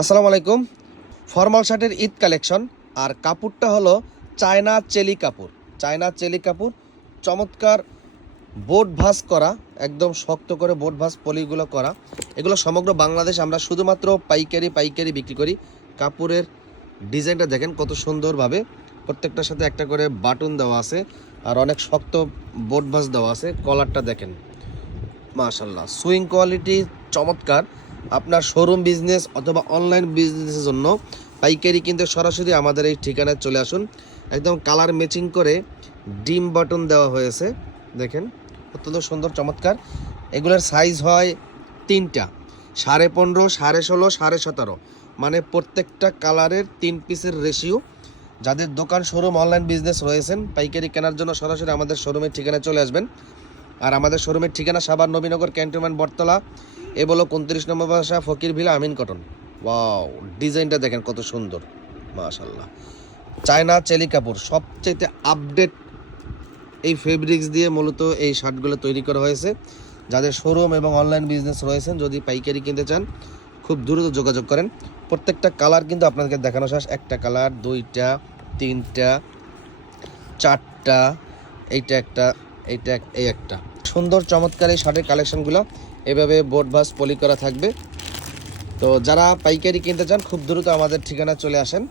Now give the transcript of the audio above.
আসসালামু আলাইকুম। ফর্মাল শার্টের ঈদ কালেকশন, আর কাপড়টা হলো চায়না চেলি কাপড়। চায়না চেলি কাপড়, চমৎকার বোট ভাঁজ করা, একদম শক্ত করে বোট ভাঁজ পলিগুলো করা। এগুলো সমগ্র বাংলাদেশ আমরা শুধুমাত্র পাইকারি বিক্রি করি। কাপড়ের ডিজাইনটা দেখেন কত সুন্দরভাবে, প্রত্যেকটার সাথে একটা করে বাটন দেওয়া আছে, আর অনেক শক্ত বোট ভাঁজ দেওয়া আছে। কলারটা দেখেন মাশাল্লাহ, সুইং কোয়ালিটি চমৎকার। আপনার শোরুম বিজনেস অথবা অনলাইন বিজনেসের জন্য পাইকারি কিনতে সরাসরি আমাদের এই ঠিকানায় চলে আসুন। একদম কালার ম্যাচিং করে ডিম বাটন দেওয়া হয়েছে, দেখেন অত্যন্ত সুন্দর চমৎকার। এগুলোর সাইজ হয় তিনটা, 15.5, 16.5, 17.5, মানে প্রত্যেকটা কালারের 3 পিসের রেশিও। যাদের দোকান শোরুম অনলাইন বিজনেস রয়েছেন, পাইকারি কেনার জন্য সরাসরি আমাদের শোরুমের ঠিকানায় চলে আসবেন। আর আমাদের শোরুমের ঠিকানা সাভার নবীনগর ক্যান্টনমেন্ট বটতলা, এ বলো 29 নম্বর বাসা, ফকির ভিলা, আমিন কটন। ওয়াও, ডিজাইনটা দেখেন কত সুন্দর মাশাল্লাহ। চায়না চেলি কাপড়, সবচেয়ে আপডেট এই ফেব্রিক্স দিয়ে মূলত এই শার্টগুলো তৈরি করা হয়েছে। যাদের শোরুম এবং অনলাইন বিজনেস রয়েছেন, যদি পাইকারি কিনতে চান খুব দ্রুত যোগাযোগ করেন। প্রত্যেকটা কালার কিন্তু আপনাদেরকে দেখানো শেষ। একটা কালার, 2টা, 3টা, 4টা, এইটা একটা, এই একটা সুন্দর চমৎকার এই শার্টের কালেকশনগুলো এভাবে বোট ভাঁজ পলি করা থাকবে। তো যারা পাইকারি কিনতে চান খুব দ্রুত আমাদের ঠিকানা চলে আসেন।